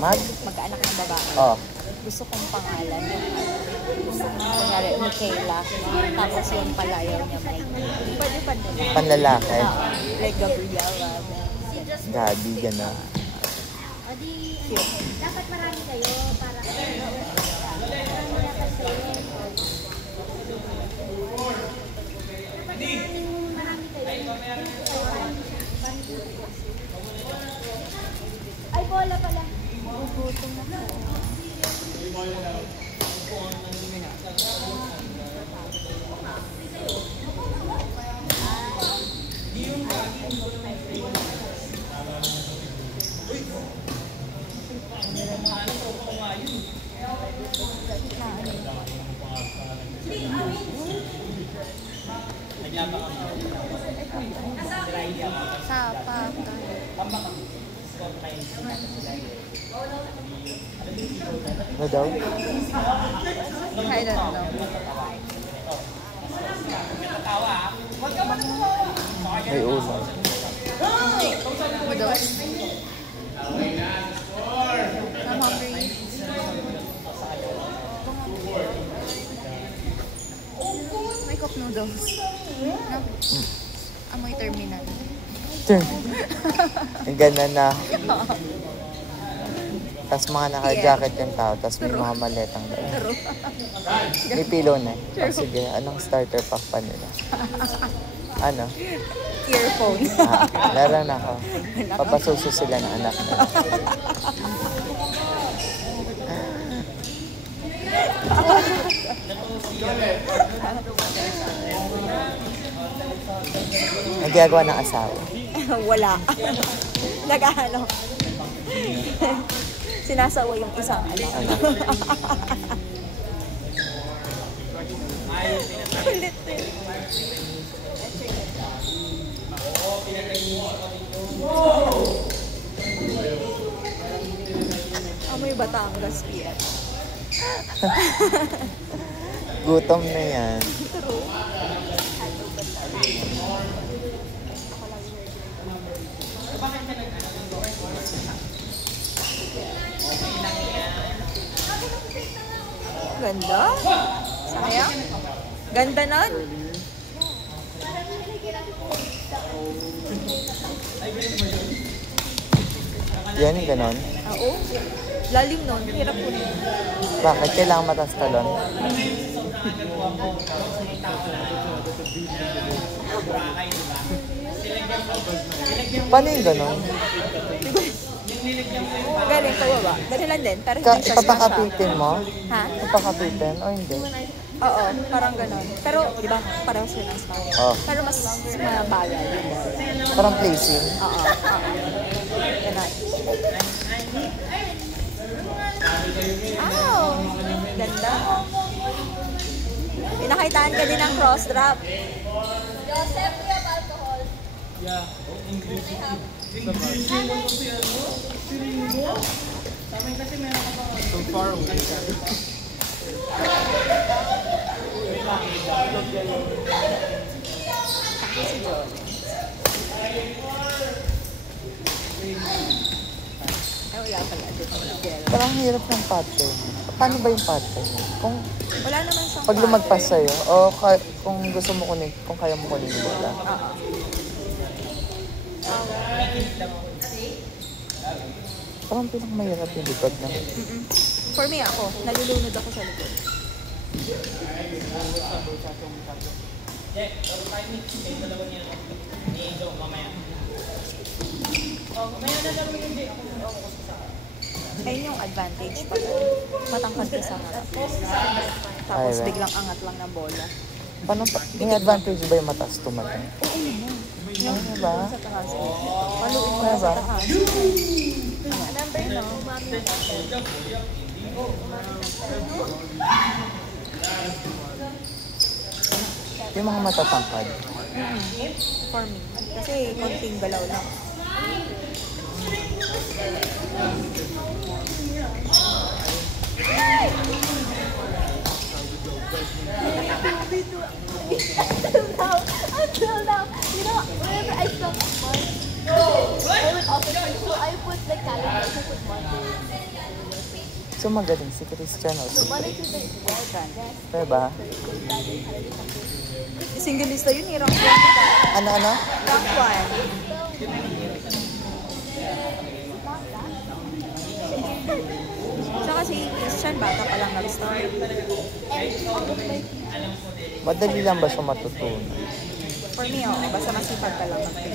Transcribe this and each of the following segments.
Mag-anak ng babae. Oh. Gusto kong pangalan yung kunyari, Michaela. Tapos yung palayaw niya, Mike. Pwede pa din. Panlalaki? Like Gabriela. Gabi, gano'n. Dapat marami kayo para dapat kayo. Ay, bola pala. Gutom na po. Sapa. Ano daw? I don't know. May ulam. Noodles? I'm hungry. May cup noodles. No? Amoy terminal. Ang ganda na. Tapos mga naka-jacket yung tao, tapos may mga maletang dala. May pillow na. Oh, sige, anong starter pack pa nila? Ano? Earphone. Meron ako. Papasuso sila ng anak nila. Nagagawa ng asawa. Wala. Nag-ano. Sinasawa yung isang anak. Kulit eh. Amoy Batangas PM. Gutom na yan. Ganda. Sayang. Ganda nun. Yan yung ganon. Oo. Lalim nun. Hirap po nun. Bakit? Kailangan matas talon? Paano yung ganon? Galing pa baba. Dalilan din. Pero hindi siya Papakapitin mo? Ha? Papakapitin? O hindi? Oo. Parang ganon. Pero, di ba, parang siya ng style. Oh. Pero mas mabagal. Parang placing? Oo. Ganon. Ow! Ganda. Pinakaitaan ka din ng cross drop. Joseph, we have alcohol. So far away. Ay, wala pala. Parang hirap ng pattern. Paano ba yung pattern? Kung Wala naman siyang pag lumagpas sa'yo, o kung gusto mo kunin, kung kaya mo kunin mo wala. Parang pinakamahirap yung likod na. For me, ako. Nalulunod ako sa likod. Ayun yung advantage pag matangkad ka sa harap. Tapos Ay, biglang angat lang ng bola. Paano pa? May advantage ba yung mataas tumatang? Oo naman. Yung Ano ba? sa taas. Maluin mo Ano sa ba? taas. Number no? Yung mga matatangkad. For me. Kasi konting galaw lang. Until now, you know, whenever I stop at one, I would often, so I put the calendar, I put Monday. So magaling si Christian also. Christian. Diba? Singlista yun, rank 1. Ano? Rank 1. Tsaka si Christian, bata pa lang nag-start. Madali lang ba siya matutunan? For me, basta masipag ka lang ayun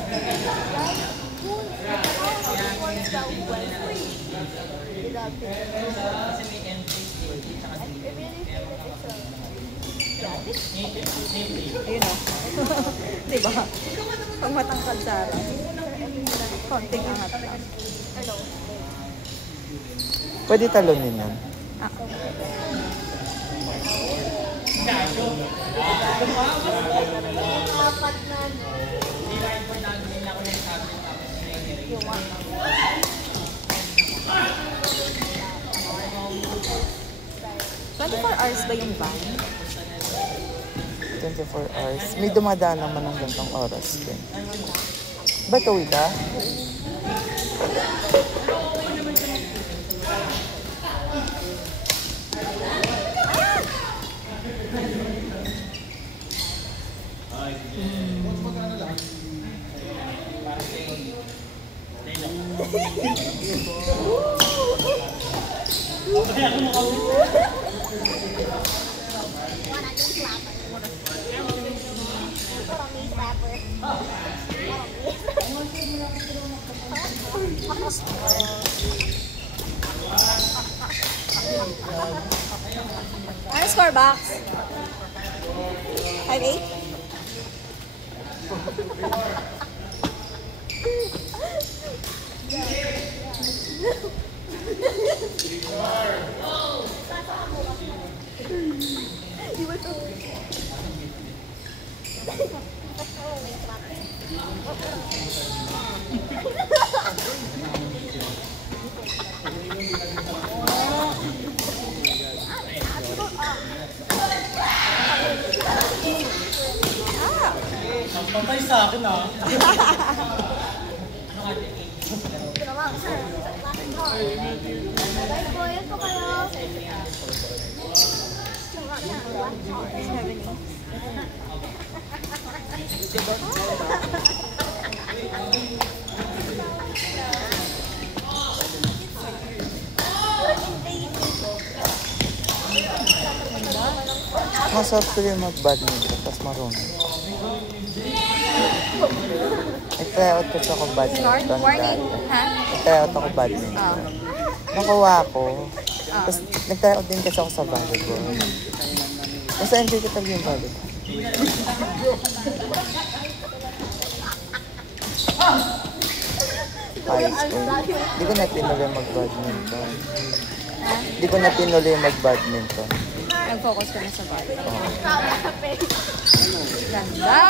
o. Diba? Pag matangkad Sarah, konting angat lang. Pwede talunin yan. Hours ba yung van? 24 hours. May dumadaan naman ng gantong oras din. Ba't uwi ka? Ano score box? 5-8? Pantay sa akin ah. Boyan po kayo. Masarap ko yung mag-badminton, tapos marunong. Nag-try out kasi ako badminton. Warning, ha? Nag-try out ako badminton. Nakuha ako. Tapos nag-try out din kasi ako sa volleyball. Mas enjoy ko talaga yung volleyball. High school. Hindi ko na tinuloy mag-badminton. Hindi ko na tinuloy mag-badminton. Nag-focus ka na sa volleyball. Ganda!